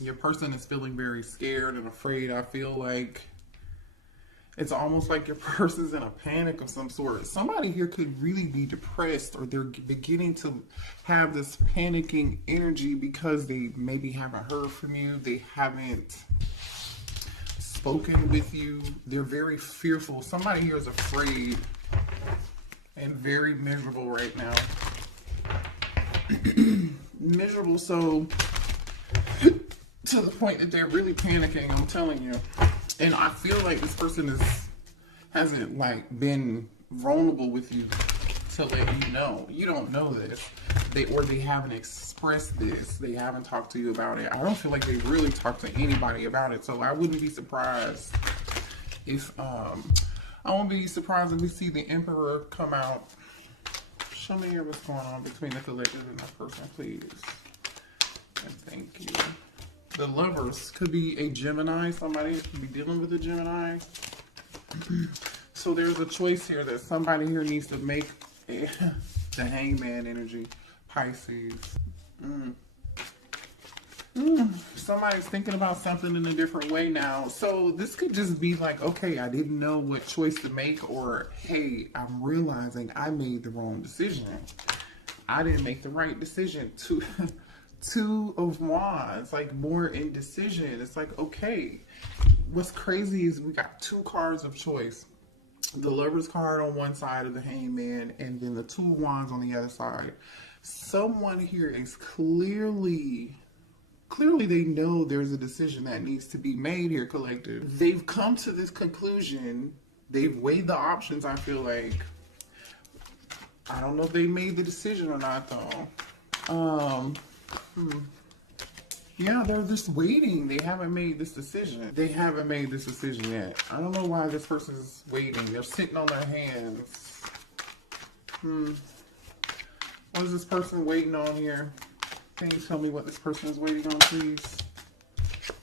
Your person is feeling very scared and afraid. I feel like it's almost like your person's in a panic of some sort. Somebody here could really be depressed, or they're beginning to have this panicking energy because they maybe haven't heard from you. They haven't spoken with you. They're very fearful. Somebody here is afraid and very miserable right now. Miserable, so to the point that they're really panicking, I'm telling you. And I feel like this person hasn't like been vulnerable with you to let you know. You don't know this. They haven't expressed this. They haven't talked to you about it. I don't feel like they really talked to anybody about it. So I wouldn't be surprised if I won't be surprised if we see the Emperor come out. Show me here what's going on between the collective and that person, please. And thank you. The Lovers could be a Gemini. Somebody could be dealing with a Gemini. So there's a choice here that somebody here needs to make. The Hangman energy. Pisces. Somebody's thinking about something in a different way now. So this could just be like, okay, I didn't know what choice to make, or hey, I'm realizing I made the wrong decision. I didn't make the right decision. Two of Wands, like more indecision. It's like, okay, what's crazy is we got two cards of choice. The Lover's card on one side of the Hangman, and then the Two of Wands on the other side. Someone here is clearly they know there's a decision that needs to be made here, collective. They've come to this conclusion. They've weighed the options, I feel like. I don't know if they made the decision or not, though. Yeah, they're just waiting. They haven't made this decision. They haven't made this decision yet. I don't know why this person is waiting. They're sitting on their hands. What is this person waiting on here? Can you tell me what this person is waiting on, please?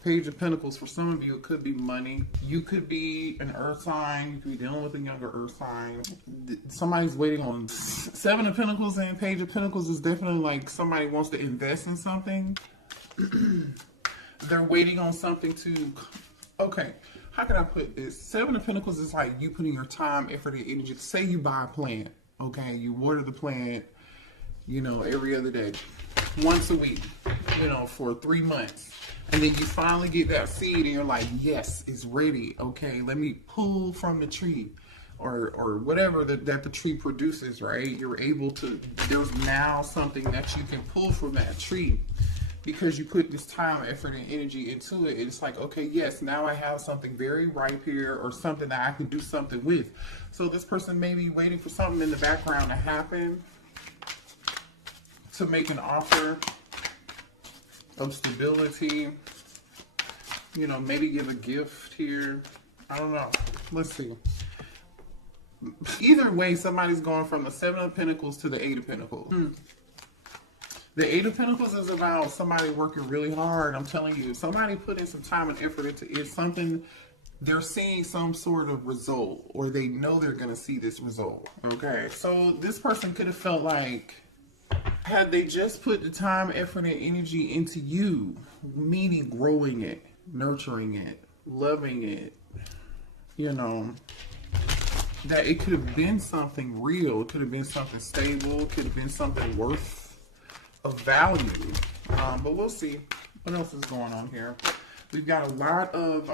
Page of Pentacles. For some of you, it could be money. You could be an earth sign. You could be dealing with a younger earth sign. Somebody's waiting on Seven of Pentacles, and Page of Pentacles is definitely like somebody wants to invest in something. They're waiting on something to... Okay, how can I put this? Seven of Pentacles is like you putting your time, effort, and energy. Say you buy a plant, okay? You water the plant, you know, every other day. Once a week, you know, for 3 months. And then you finally get that seed and you're like, yes, it's ready. Okay, let me pull from the tree or whatever that the tree produces, right? You're able to, there's now something that you can pull from that tree because you put this time, effort, and energy into it. It's like, okay, yes, now I have something very ripe here, or something that I could do something with. So this person may be waiting for something in the background to happen, to make an offer of stability, you know, maybe give a gift here. I don't know. Let's see. Either way, somebody's going from the Seven of Pentacles to the Eight of Pentacles. The Eight of Pentacles is about somebody working really hard. I'm telling you, somebody putting some time and effort into it. Something, they're seeing some sort of result, or they know they're going to see this result. Okay, so this person could have felt like, had they just put the time, effort, and energy into you, meaning growing it, nurturing it, loving it, you know, that it could have been something real. It could have been something stable. It could have been something worth of value. But we'll see what else is going on here. We've got a lot of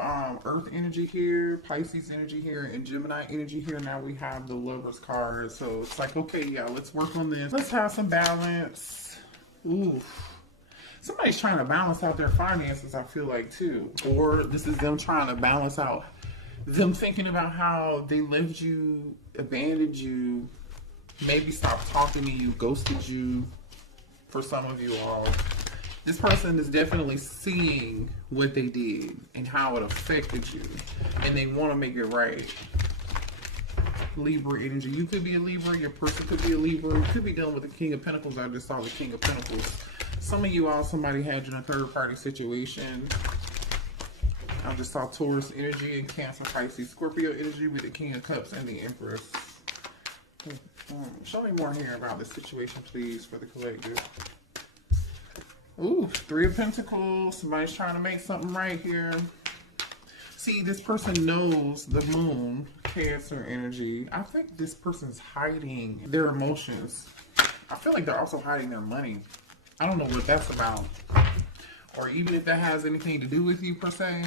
Earth energy here, Pisces energy here, and Gemini energy here. Now we have the Lover's card. So it's like, okay, yeah, let's work on this. Let's have some balance. Oof. Somebody's trying to balance out their finances, I feel like, too. Or this is them trying to balance out, them thinking about how they left you, abandoned you, maybe stopped talking to you, ghosted you, for some of you all. This person is definitely seeing what they did and how it affected you, and they want to make it right. Libra energy. You could be a Libra. Your person could be a Libra. You could be dealing with the King of Pentacles. I just saw the King of Pentacles. Some of you all, somebody had you in a third-party situation. I just saw Taurus energy and Cancer, Pisces, Scorpio energy with the King of Cups and the Empress. Show me more here about this situation, please, for the collective. Ooh, Three of Pentacles. Somebody's trying to make something right here. See, this person knows the moon, Cancer energy. I think this person's hiding their emotions. I feel like they're also hiding their money. I don't know what that's about. Or even if that has anything to do with you, per se.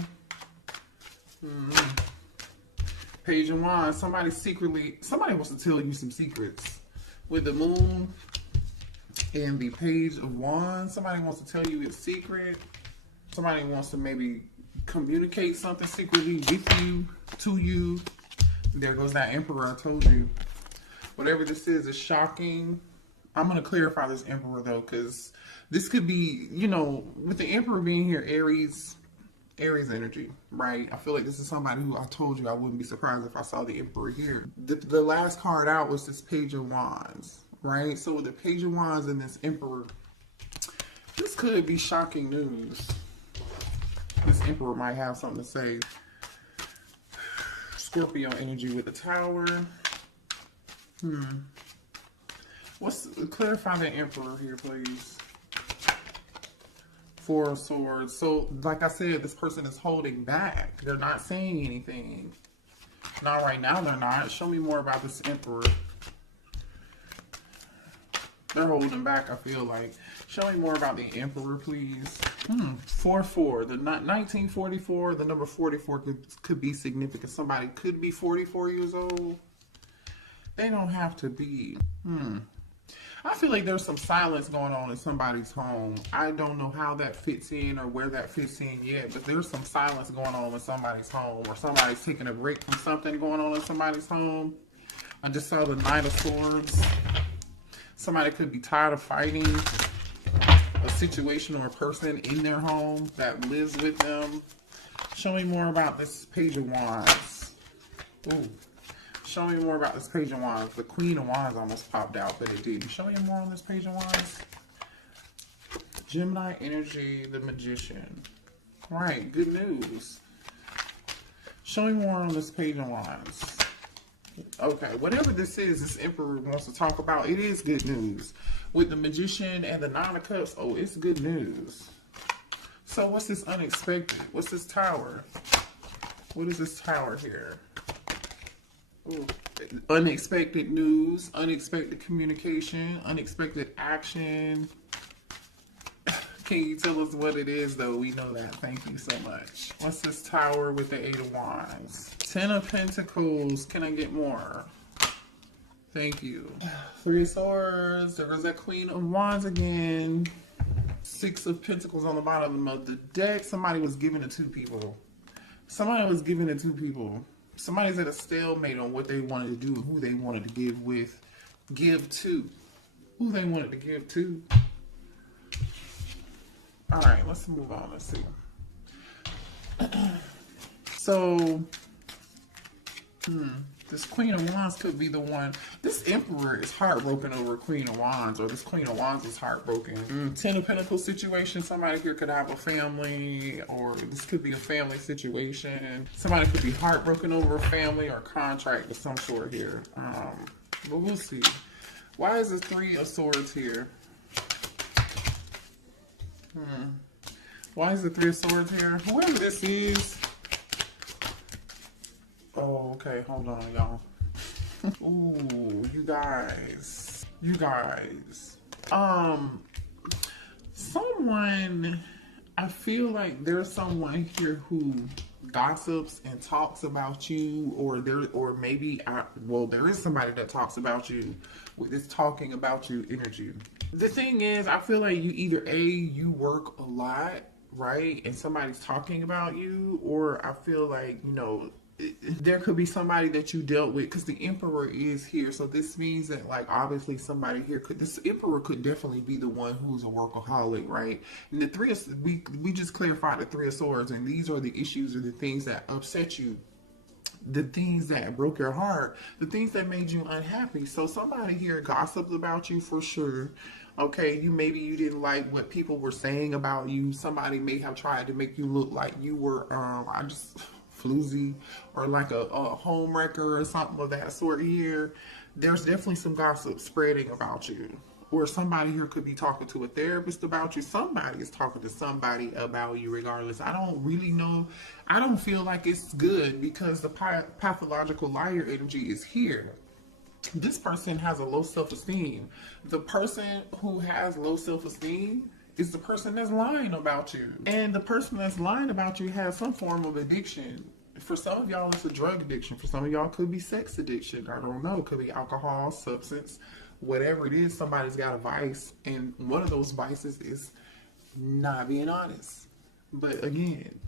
Page of Wands. Somebody wants to tell you some secrets. With the moon and the Page of Wands, somebody wants to tell you a secret. Somebody wants to maybe communicate something secretly with you, to you. There goes that Emperor I told you. Whatever this is shocking. I'm going to clarify this Emperor though, because this could be, you know, with the Emperor being here, Aries energy, right? I feel like this is somebody who I told you I wouldn't be surprised if I saw the Emperor here. The last card out was this Page of Wands, right? So with the Page of Wands and this Emperor, this could be shocking news. This Emperor might have something to say. Scorpio energy with the Tower. Clarify the Emperor here, please. Four of Swords. So, like I said, this person is holding back. They're not saying anything. Not right now, they're not. Show me more about this Emperor. They're holding back, I feel like. Show me more about the Emperor, please. 4-4. The 1944, the number 44 could be significant. Somebody could be 44 years old. They don't have to be. I feel like there's some silence going on in somebody's home. I don't know how that fits in or where that fits in yet, but there's some silence going on in somebody's home, or somebody's taking a break from something going on in somebody's home. I just saw the Knight of Swords. Somebody could be tired of fighting a situation or a person in their home that lives with them. Show me more about this Page of Wands. Ooh. Show me more about this Page of Wands. The Queen of Wands almost popped out, but it didn't. Show me more on this Page of Wands. Gemini energy, the Magician. Right, good news. Show me more on this Page of Wands. Okay, whatever this is, this Emperor wants to talk about, it is good news. With the Magician and the Nine of Cups, oh, it's good news. So what's this unexpected? What's this Tower? What is this Tower here? Ooh. Unexpected news, unexpected communication, unexpected action. Can you tell us what it is, though? We know that. Thank you so much. What's this Tower with the Eight of Wands? Ten of Pentacles. Can I get more? Thank you. Three of Swords. There goes that Queen of Wands again. Six of Pentacles on the bottom of the deck. Somebody was giving it to people. Somebody was giving it to people. Somebody's at a stalemate on what they wanted to do and who they wanted to give to. Who they wanted to give to. All right, let's move on. Let's see. So, this Queen of Wands could be the one. This Emperor is heartbroken over Queen of Wands, or this Queen of Wands is heartbroken. Ten of Pentacles situation. Somebody here could have a family, or this could be a family situation. Somebody could be heartbroken over a family or contract of some sort here. But we'll see. Why is the Three of Swords here? Why is the Three of Swords here? Whoever this is. Oh, okay. Hold on, y'all. Ooh, you guys. Someone, I feel like there's someone here who gossips and talks about you, or there is somebody that talks about you with this talking about you energy. The thing is, I feel like you either you work a lot, right, and somebody's talking about you, or I feel like, you know, there could be somebody that you dealt with, because the Emperor is here. So this means that, like, obviously somebody here this Emperor could definitely be the one who's a workaholic, right? And the Three of, we just clarified the Three of Swords, and these are the issues or the things that upset you, the things that broke your heart, the things that made you unhappy. So somebody here gossiped about you for sure. Okay, maybe you didn't like what people were saying about you. Somebody may have tried to make you look like you were floozy, or like a home wrecker or something of that sort here. There's definitely some gossip spreading about you. or somebody here could be talking to a therapist about you. Somebody is talking to somebody about you regardless. I don't really know. I don't feel like it's good because the pathological liar energy is here. This person has a low self-esteem. The person who has low self-esteem is the person that's lying about you. And the person that's lying about you has some form of addiction. For some of y'all, it's a drug addiction. For some of y'all, it could be sex addiction. I don't know. It could be alcohol, substance, whatever it is. Somebody's got a vice. And one of those vices is not being honest. But again,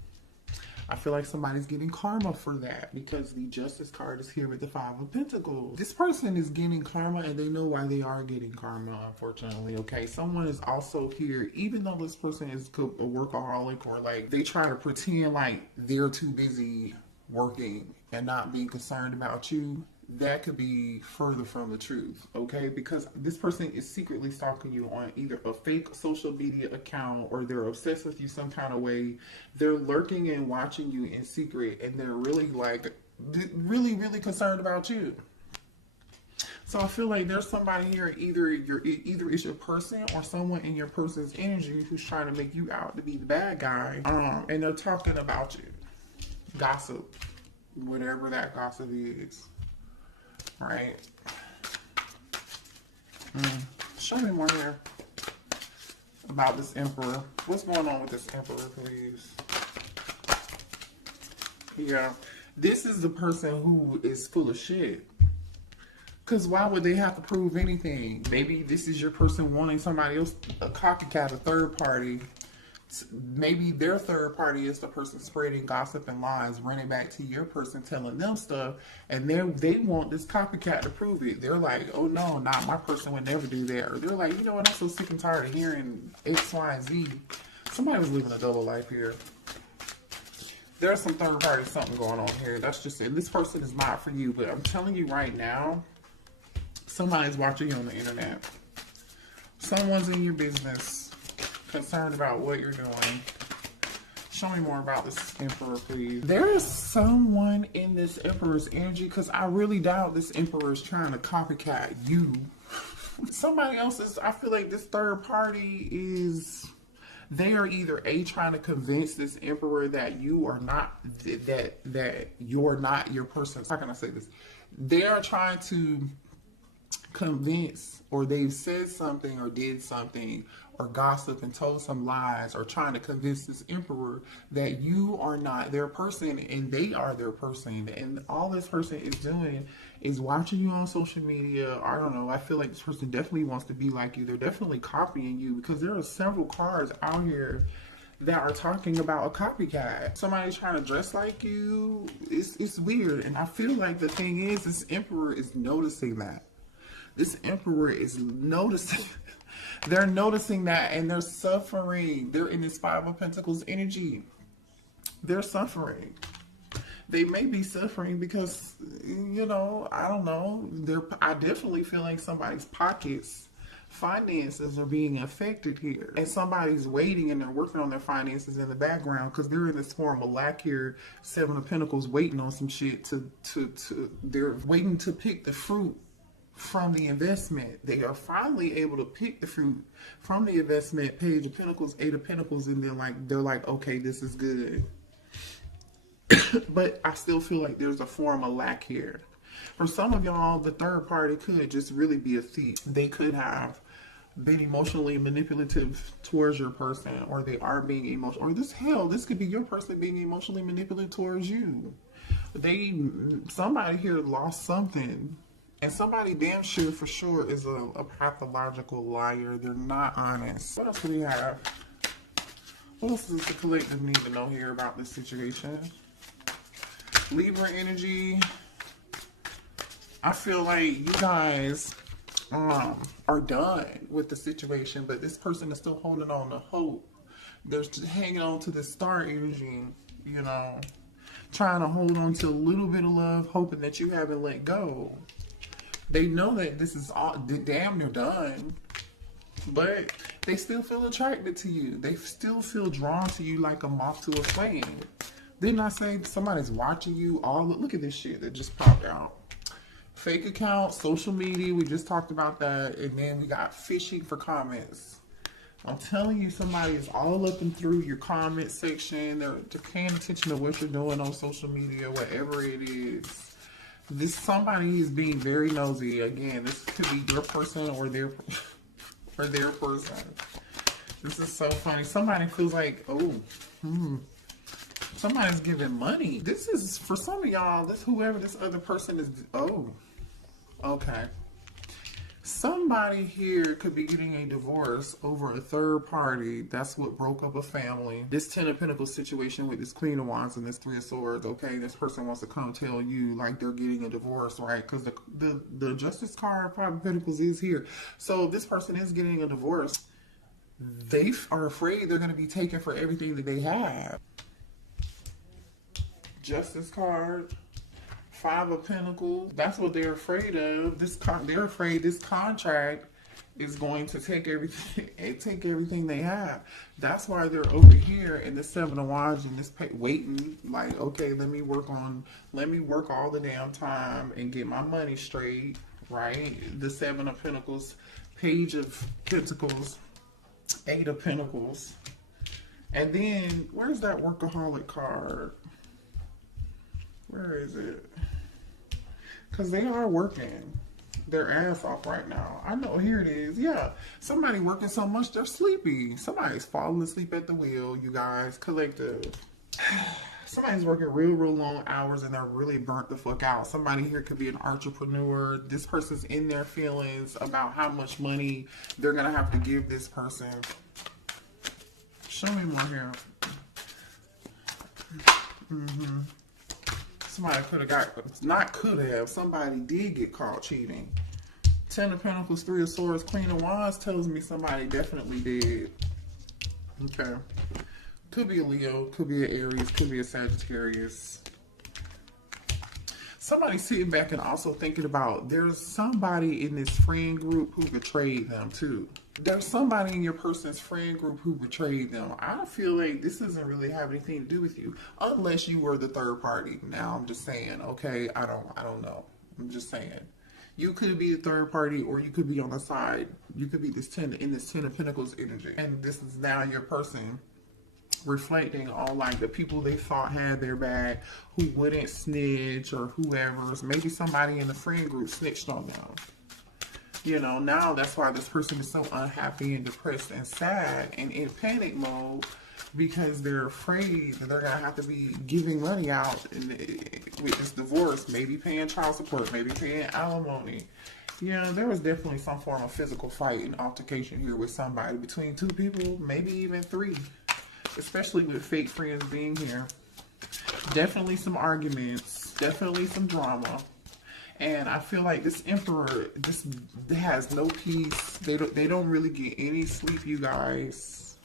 I feel like somebody's getting karma for that because the Justice card is here with the Five of Pentacles. This person is getting karma and they know why they are getting karma, unfortunately, okay? Someone is also here, even though this person is a workaholic or like they try to pretend like they're too busy working and not being concerned about you. That could be further from the truth, okay? Because this person is secretly stalking you on either a fake social media account or they're obsessed with you some kind of way. They're lurking and watching you in secret and they're really like, really concerned about you. So I feel like there's somebody here, either it's your person or someone in your person's energy who's trying to make you out to be the bad guy. And they're talking about you. Gossip. Whatever that gossip is. Right. Show me more here about this Emperor. What's going on with this Emperor, please? Yeah. This is the person who is full of shit. Because why would they have to prove anything? Maybe this is your person wanting somebody else, a copycat, a third party. Maybe their third party is the person spreading gossip and lies, running back to your person, telling them stuff, and they want this copycat to prove it. They're like, oh no, not my person would never do that. Or they're like, you know what, I'm so sick and tired of hearing X, Y, and Z. Somebody was living a double life here. There's some third party something going on here. That's just it. This person is not for you, but I'm telling you right now, somebody's watching you on the internet. Someone's in your business. Concerned about what you're doing. Show me more about this Emperor, please. There is someone in this Emperor's energy because I really doubt this Emperor is trying to copycat you. Somebody else is, I feel like this third party is, they are either trying to convince this Emperor that you are not, that you're not your person. How can I say this? They are trying to convince, or they've said something or did something or gossip and told some lies or trying to convince this Emperor that you are not their person and they are their person. And all this person is doing is watching you on social media. I don't know. I feel like this person definitely wants to be like you. They're definitely copying you because there are several cards out here that are talking about a copycat. Somebody's trying to dress like you. It's weird. And I feel like the thing is, this Emperor is noticing that. This Emperor is noticing. They're noticing that and they're suffering. They're in this Five of Pentacles energy. They're suffering. They may be suffering because, you know, I don't know. I definitely feel like somebody's pockets, finances are being affected here. And somebody's waiting and they're working on their finances in the background because they're in this form of lack here. Seven of Pentacles waiting on some shit they're waiting to pick the fruit from the investment. They are finally able to pick the fruit from the investment. Page of Pentacles, Eight of Pentacles, and they're like, okay, this is good. But I still feel like there's a form of lack here. For some of y'all, the third party could just really be a thief. They could have been emotionally manipulative towards your person, or they are being emotional, or this could be your person being emotionally manipulative towards you. Somebody here lost something. And somebody damn sure for sure is a pathological liar. They're not honest. What else do we have? What else does the collective need to know here about this situation? Libra energy. I feel like you guys are done with the situation, but this person is still holding on to hope. They're hanging on to the star energy, you know, trying to hold on to a little bit of love, hoping that you haven't let go. They know that this is all damn near done, but they still feel attracted to you. They still feel drawn to you like a moth to a flame. Didn't I say somebody's watching you? Look at this shit that just popped out. Fake accounts, social media, we just talked about that. And then we got phishing for comments. I'm telling you, somebody is all up and through your comment section. They're paying attention to what you're doing on social media, whatever it is. This somebody is being very nosy. Again, this could be your person or their person. This is so funny. Somebody feels like, somebody's giving money. This is for some of y'all. This whoever this other person is. Oh, okay. Somebody here could be getting a divorce over a third party. That's what broke up a family. This Ten of Pentacles situation with this Queen of Wands and this Three of Swords. Okay, this person wants to come tell you like they're getting a divorce, right? Because the Justice card, Five of Pentacles, is here. So this person is getting a divorce. They are afraid they're going to be taken for everything that they have. Justice card. Five of Pentacles. That's what they're afraid of. They're afraid this contract is going to take everything they have. That's why they're over here in the Seven of Wands and this waiting. Like, okay, let me work all the damn time and get my money straight. Right? The Seven of Pentacles, Page of Pentacles, Eight of Pentacles, and then where's that workaholic card? Where is it? Because they are working their ass off right now. I know, here it is. Yeah, somebody working so much they're sleepy. Somebody's falling asleep at the wheel, you guys. Collective. Somebody's working real long hours and they're really burnt the fuck out. Somebody here could be an entrepreneur. This person's in their feelings about how much money they're going to have to give this person. Show me more here. Somebody somebody did get caught cheating. Ten of Pentacles, Three of Swords, Queen of Wands tells me somebody definitely did. Okay. Could be a Leo, could be an Aries, could be a Sagittarius. Somebody's sitting back and also thinking about there's somebody in this friend group who betrayed them too. There's somebody in your person's friend group who betrayed them. I feel like this doesn't really have anything to do with you unless you were the third party. Now I'm just saying, okay, I don't know. I'm just saying. You could be the third party or you could be on the side. You could be this Ten of Pentacles energy. And this is now your person reflecting on like the people they thought had their back, who wouldn't snitch or whoever's. Maybe somebody in the friend group snitched on them. You know, now that's why this person is so unhappy and depressed and sad and in panic mode because they're afraid that they're going to have to be giving money out with this divorce, maybe paying child support, maybe paying alimony. Yeah, there was definitely some form of physical fight and altercation here with somebody, between two people, maybe even three, especially with fake friends being here. Definitely some arguments, definitely some drama. And I feel like this Emperor just has no peace. They don't really get any sleep, you guys.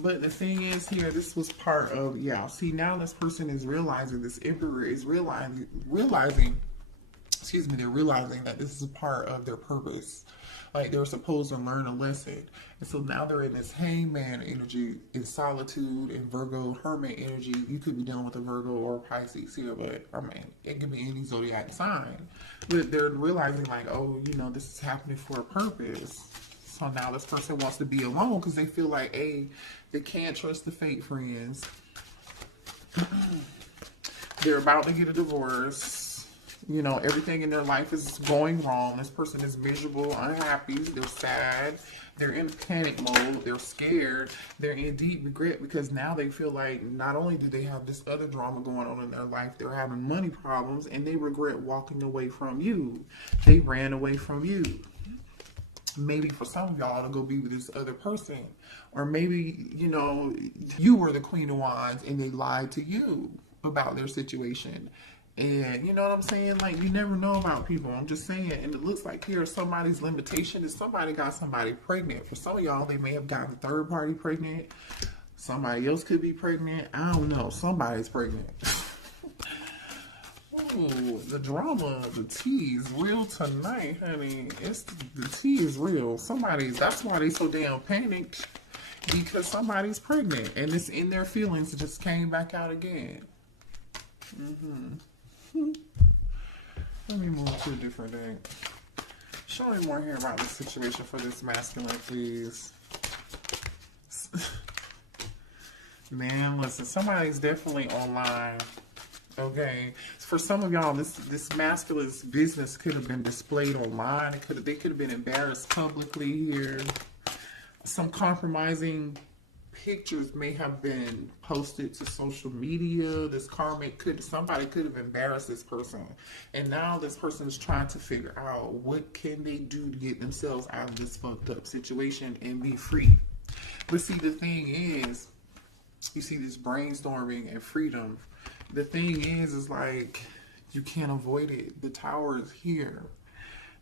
But the thing is here, this was part of, yeah, see, now this person is realizing, this Emperor is realizing, they're realizing that this is a part of their purpose. Like they're supposed to learn a lesson. And so now they're in this hangman energy, in solitude, in Virgo, hermit energy. You could be dealing with a Virgo or a Pisces here, but I mean, it could be any zodiac sign. But they're realizing like, oh, you know, this is happening for a purpose. So now this person wants to be alone because they feel like, hey, they can't trust the fake friends. They're about to get a divorce. You know, everything in their life is going wrong. This person is miserable, unhappy, they're sad, they're in panic mode, they're scared, they're in deep regret because now they feel like not only do they have this other drama going on in their life, they're having money problems and they regret walking away from you. They ran away from you. Maybe for some of y'all to go be with this other person. Or maybe, you know, you were the Queen of Wands and they lied to you about their situation. And you know what I'm saying? Like, you never know about people. I'm just saying. And it looks like here somebody's limitation is somebody got somebody pregnant. For some of y'all, they may have gotten a third party pregnant. Somebody else could be pregnant. I don't know. Somebody's pregnant. Ooh, the drama, the tea is real tonight, honey. The tea is real. That's why they so damn panicked. Because somebody's pregnant. And it's in their feelings. It just came back out again. Let me move to a different deck. Show me more here about the situation for this masculine, please. Man, listen, somebody's definitely online. Okay, for some of y'all, this masculine's business could have been displayed online. They could have been embarrassed publicly here. Some compromising pictures may have been posted to social media. Somebody could have embarrassed this person, and now this person is trying to figure out what can they do to get themselves out of this fucked up situation and be free. But see, the thing is, you see this brainstorming and freedom. The thing is like, you can't avoid it. The Tower is here.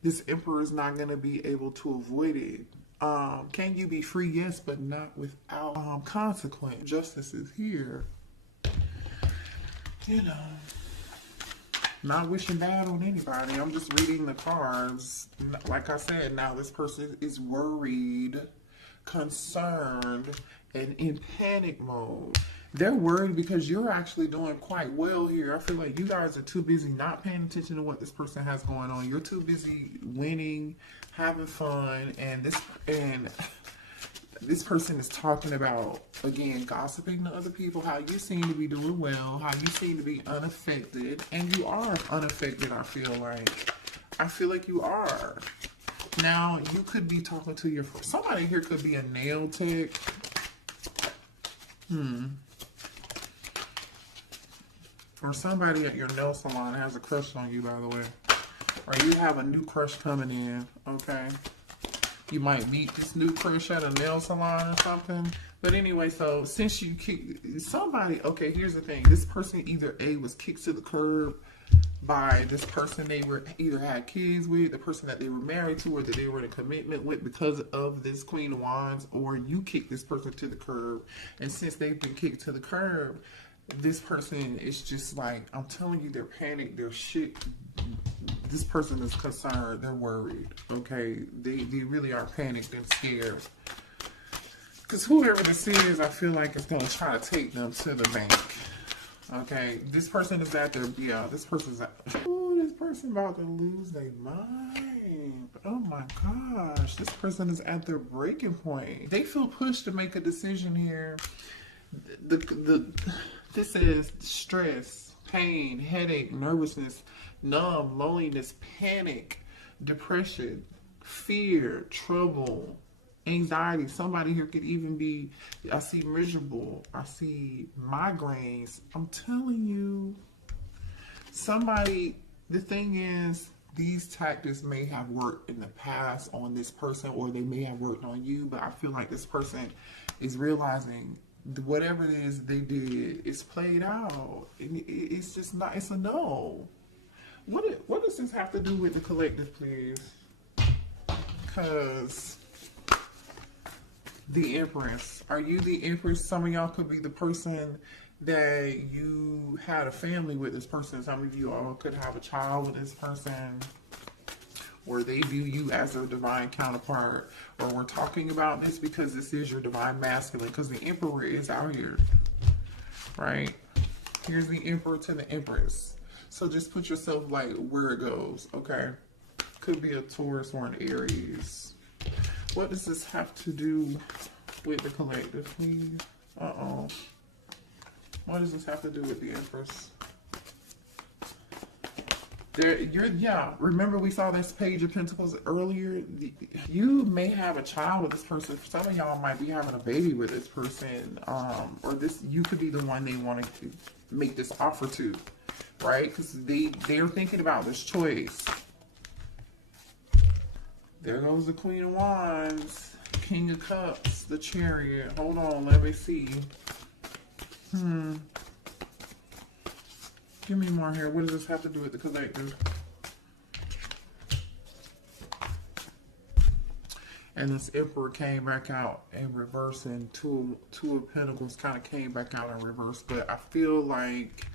This Emperor is not going to be able to avoid it. Can you be free? Yes, but not without consequence. Justice is here. You know, not wishing bad on anybody. I'm just reading the cards. Like I said, now this person is worried, concerned, and in panic mode. They're worried because you're actually doing quite well here. I feel like you guys are too busy not paying attention to what this person has going on. You're too busy winning, having fun, and this person is talking about, again, gossiping to other people, how you seem to be doing well, how you seem to be unaffected, and you are unaffected, I feel like. I feel like you are. Now, you could be talking to somebody here could be a nail tech. Or somebody at your nail salon has a crush on you, by the way. Or you have a new crush coming in, okay? You might meet this new crush at a nail salon or something. But anyway, so since you kicked somebody, okay, here's the thing. This person either A, was kicked to the curb by this person they were either had kids with, the person that they were married to, or that they were in a commitment with because of this Queen of Wands, or you kicked this person to the curb. And since they've been kicked to the curb, this person is just like, I'm telling you, they're panicked, they're shit. This person is concerned, they're worried, okay? They really are panicked and scared. Because whoever this is, I feel like is going to try to take them to the bank. Okay, this person is at their, this person's at, ooh, this person about to lose their mind. Oh my gosh, this person is at their breaking point. They feel pushed to make a decision here. This is stress, pain, headache, nervousness, numb, loneliness, panic, depression, fear, trouble, anxiety. Somebody here could even be, I see miserable, I see migraines. I'm telling you, somebody, the thing is, these tactics may have worked in the past on this person, or they may have worked on you, but I feel like this person is realizing whatever it is they did is played out. It's just not, it's a no. What does this have to do with the collective, please? Because the Empress. Are you the Empress? Some of y'all could be the person that you had a family with this person. Some of you all could have a child with this person, or they view you as their divine counterpart, or we're talking about this because this is your divine masculine, because the Emperor is out here, right? Here's the Emperor to the Empress. So just put yourself like where it goes, okay? Could be a Taurus or an Aries. What does this have to do with the collective, please? Uh-oh. What does this have to do with the Empress? Remember we saw this Page of Pentacles earlier? You may have a child with this person. Some of y'all might be having a baby with this person. Or you could be the one they want to make this offer to, right? Because they're thinking about this choice. There goes the Queen of Wands, King of Cups, the Chariot. Hold on, let me see. Give me more here. What does this have to do with the collective? And this Emperor came back out in reverse, and two of Pentacles kind of came back out in reverse. But I feel like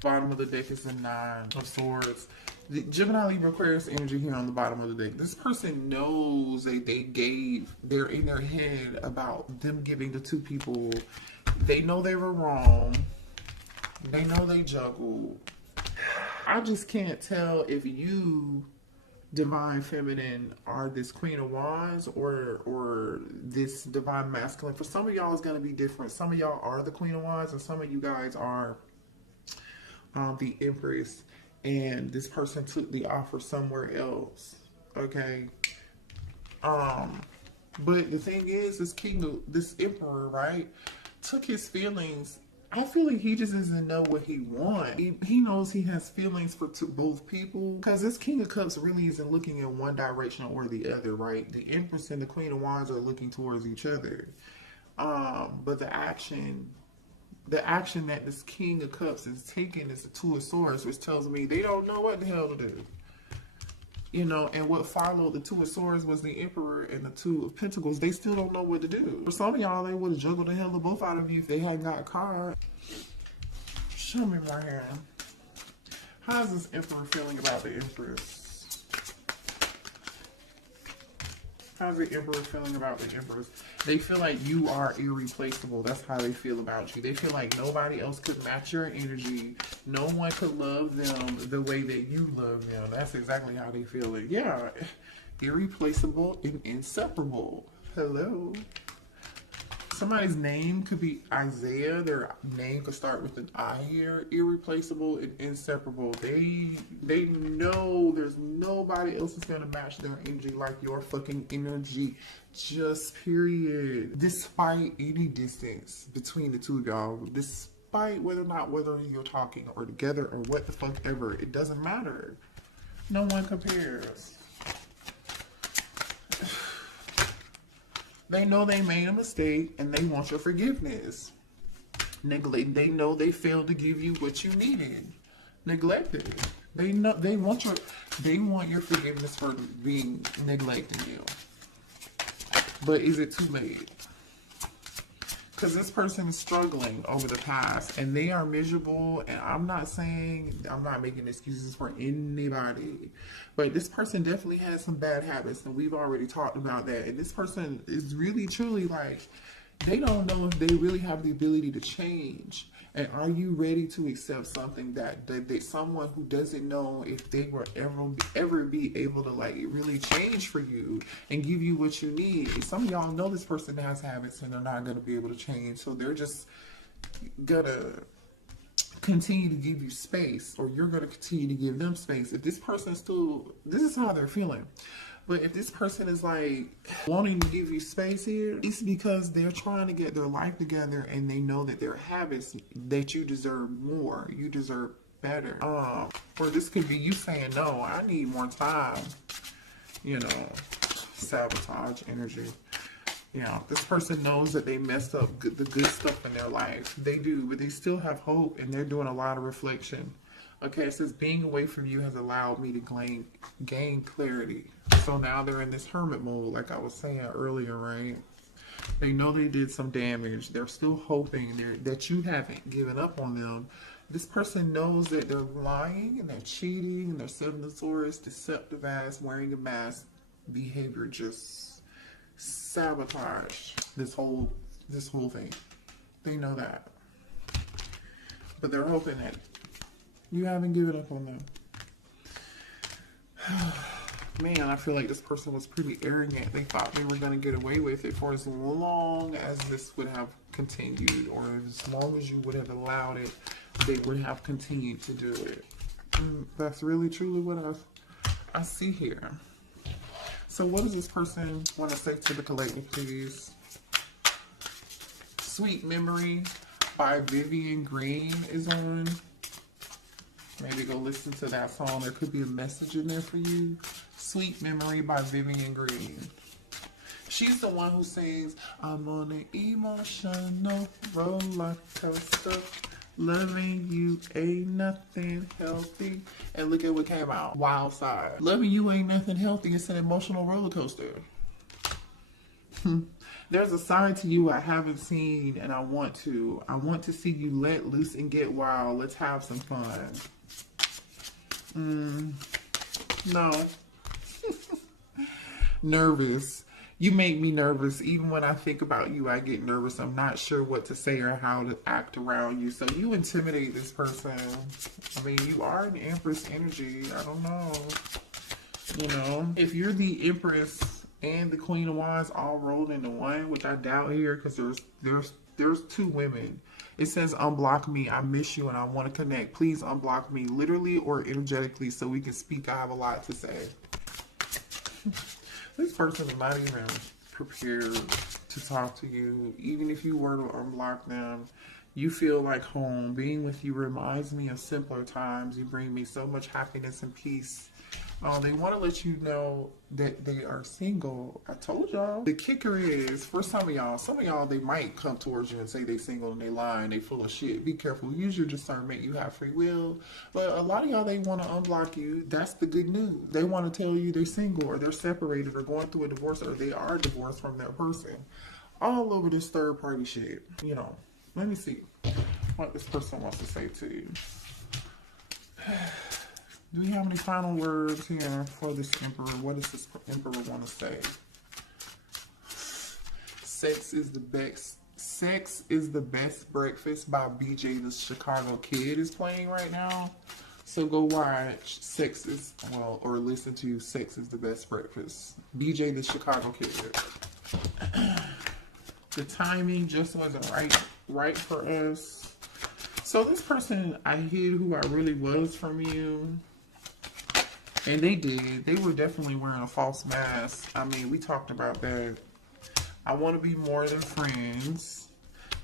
bottom of the deck is the Nine of Swords. The Gemini, Libra, Aquarius energy here on the bottom of the deck. This person knows they're in their head about them giving to two people. They know they were wrong. They know they juggled. I just can't tell if you, divine feminine, are this Queen of Wands or this divine masculine. For some of y'all, it's gonna be different. Some of y'all are the Queen of Wands, and some of you guys are the Empress, and this person took the offer somewhere else. Okay. But the thing is, this Emperor, right, took his feelings. I feel like he just doesn't know what he wants. He knows he has feelings for both people, because this King of Cups really isn't looking in one direction or the other, right? The Empress and the Queen of Wands are looking towards each other. But the action that this King of Cups is taking is the Two of Swords, which tells me they don't know what the hell to do. You know, and what followed the Two of Swords was the Emperor and the Two of Pentacles. They still don't know what to do. For some of y'all, they would have juggled the hell of both out of you if they hadn't got a card. Show me more here. How's this Emperor feeling about the Empress? How's the Emperor feeling about the Empress? They feel like you are irreplaceable. That's how they feel about you. They feel like nobody else could match your energy. No one could love them the way that you love them. That's exactly how they feel it. Yeah, irreplaceable and inseparable. Hello. Somebody's name could be Isaiah. Their name could start with an I here. Irreplaceable and inseparable. They know there's nobody else that's gonna match their energy like your fucking energy. Just period. Despite any distance between the two of y'all, despite whether you're talking or together or what the fuck ever, it doesn't matter. No one compares. They know they made a mistake and they want your forgiveness. They know they failed to give you what you needed. Neglected. They know they want your forgiveness for being neglecting you. But is it too late? Because this person is struggling over the past and they are miserable. And I'm not making excuses for anybody. But this person definitely has some bad habits. And we've already talked about that. And this person is really, truly like, they don't know if they really have the ability to change. And are you ready to accept something that someone who doesn't know if they will ever be able to like really change for you and give you what you need? And some of y'all know this person has habits and they're not going to be able to change. So they're just gonna continue to give you space, or you're going to continue to give them space. If this person this is how they're feeling. But if this person is like wanting to give you space here, it's because they're trying to get their life together and they know that their habits, that you deserve more. You deserve better. Or this could be you saying, no, I need more time. You know, sabotage energy. Yeah, this person knows that they messed up the good stuff in their life. They do, but they still have hope and they're doing a lot of reflection. Okay, it says being away from you has allowed me to gain clarity. So now they're in this hermit mode, like I was saying earlier, right? They know they did some damage. They're still hoping that you haven't given up on them. This person knows that they're lying and they're cheating and they're Seven of Swords, deceptive ass, wearing a mask behavior, just sabotage this whole thing. They know that. But they're hoping that you haven't given up on them. Man, I feel like this person was pretty arrogant. They thought they were going to get away with it for as long as this would have continued, or as long as you would have allowed it, they would have continued to do it. And that's really truly what I see here. So what does this person want to say to the collective, please? Sweet Memory by Vivian Green is on. Maybe go listen to that song. There could be a message in there for you. Sweet Memory by Vivian Green. She's the one who sings, I'm on an emotional roller coaster. Loving you ain't nothing healthy. And look at what came out. Wild Side. Loving you ain't nothing healthy. It's an emotional roller coaster. There's a side to you I haven't seen and I want to. I want to see you let loose and get wild. Let's have some fun. No. Nervous. You make me nervous. Even when I think about you, I get nervous. I'm not sure what to say or how to act around you. So you intimidate this person. I mean, you are an Empress energy. I don't know. You know, if you're the Empress and the Queen of Wands all rolled into one, which I doubt here, because there's two women. It says unblock me. I miss you and I want to connect. Please unblock me, literally or energetically, so we can speak. I have a lot to say. This person is not even prepared to talk to you. Even if you were to unblock them, you feel like home. Being with you reminds me of simpler times. You bring me so much happiness and peace. They want to let you know that they are single. I told y'all. The kicker is, for some of y'all, they might come towards you and say they single and they lying, they full of shit. Be careful. Use your discernment. You have free will. But a lot of y'all, they want to unblock you. That's the good news. They want to tell you they're single or they're separated or going through a divorce or they are divorced from that person. All over this third party shit. You know, let me see what this person wants to say to you. Do we have any final words here for this Emperor? What does this Emperor want to say? Sex is the best breakfast by BJ the Chicago Kid is playing right now. So go watch or listen to Sex is the Best Breakfast. BJ the Chicago Kid. The timing just wasn't right for us. So this person, I hid who I really was from you. And they did. They were definitely wearing a false mask. I mean, we talked about that. I want to be more than friends.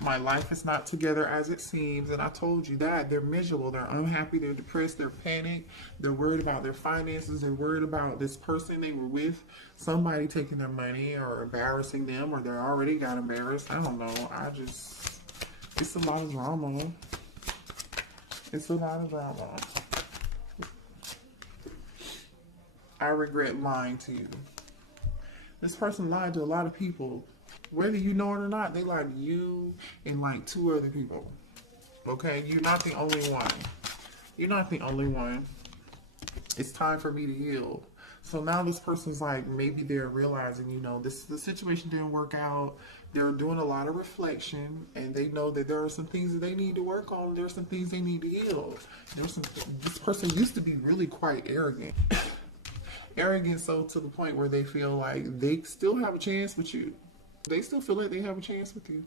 My life is not together as it seems. And I told you that. They're miserable. They're unhappy. They're depressed. They're panicked. They're worried about their finances. They're worried about this person they were with. Somebody taking their money or embarrassing them. Or they already got embarrassed. I don't know. It's a lot of drama. It's a lot of drama. I regret lying to you. This person lied to a lot of people. Whether you know it or not, they lied to you and like 2 other people. Okay? You're not the only one. You're not the only one. It's time for me to heal. So now this person's like, maybe they're realizing, you know, the situation didn't work out. They're doing a lot of reflection, and they know that there are some things that they need to work on. There's some things they need to heal. This person used to be really quite arrogant. Arrogant so to the point where they feel like they still have a chance with you. They still feel like they have a chance with you.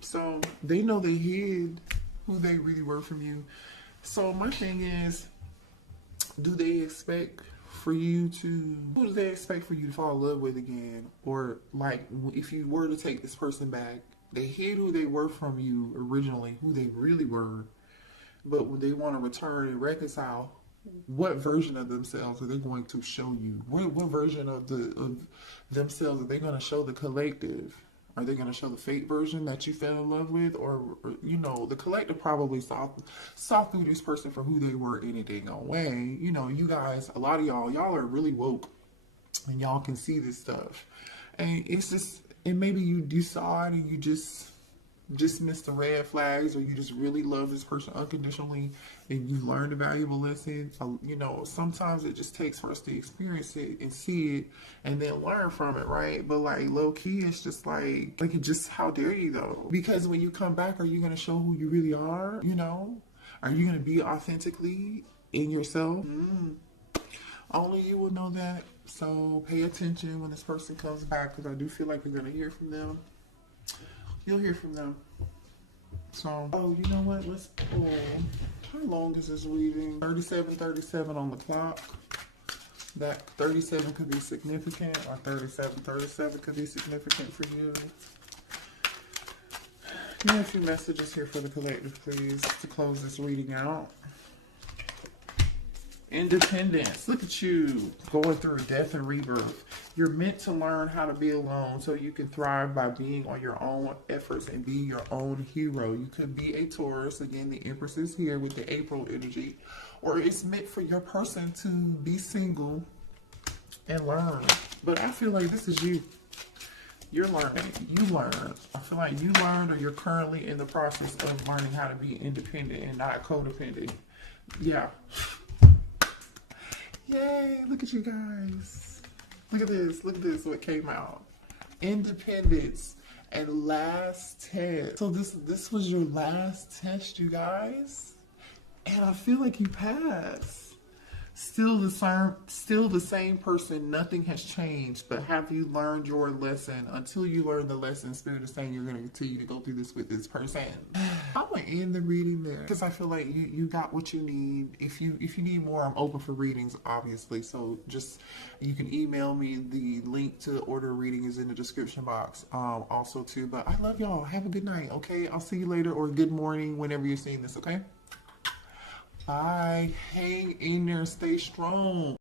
So they know they hid who they really were from you. So my thing is, who do they expect for you to fall in love with again? Or like, if you were to take this person back, they hid who they were from you originally, who they really were. But when they want to return and reconcile, what version of themselves are they going to show you? What version of themselves are they going to show the collective? Are they going to show the fake version that you fell in love with? Or you know, the collective probably saw through this person for who they were any dang way. You know, you guys, a lot of y'all are really woke. And y'all can see this stuff. And it's just, and maybe you saw it and you just missed the red flags, or you just really love this person unconditionally and you learned a valuable lesson. You know, sometimes it just takes for us to experience it and see it and then learn from it, right? But like low key, it's just like it just, how dare you though? Because when you come back, are you going to show who you really are? You know, are you going to be authentically in yourself? Only you will know that. So pay attention when this person comes back, because I do feel like you're going to hear from them. You'll hear from them. So, oh, you know what? Let's pull. How long is this reading? 37 on the clock. That 37 could be significant, or 37 could be significant for you. Give me a few messages here for the collective, please, to close this reading out. Independence. Look at you going through death and rebirth. You're meant to learn how to be alone so you can thrive by being on your own efforts and be your own hero. You could be a Taurus. Again, the Empress is here with the April energy. Or it's meant for your person to be single and learn. But I feel like this is you. You're learning. You learn. I feel like you learned, or you're currently in the process of learning how to be independent and not codependent. Yeah. Yay, look at you guys. Look at this. Look at this. What came out? Independence and last test. So this was your last test, you guys, and I feel like you passed. Still the same person. Nothing has changed. But have you learned your lesson? Until you learn the lesson, Spirit is saying you're going to continue to go through this with this person. I'm going to end the reading there because I feel like you got what you need. If you need more, I'm open for readings, obviously. So just, you can email me. The link to order a reading is in the description box also too. But I love y'all. Have a good night, okay? I'll see you later, or good morning whenever you're seeing this, okay? Bye. Hang in there. Stay strong.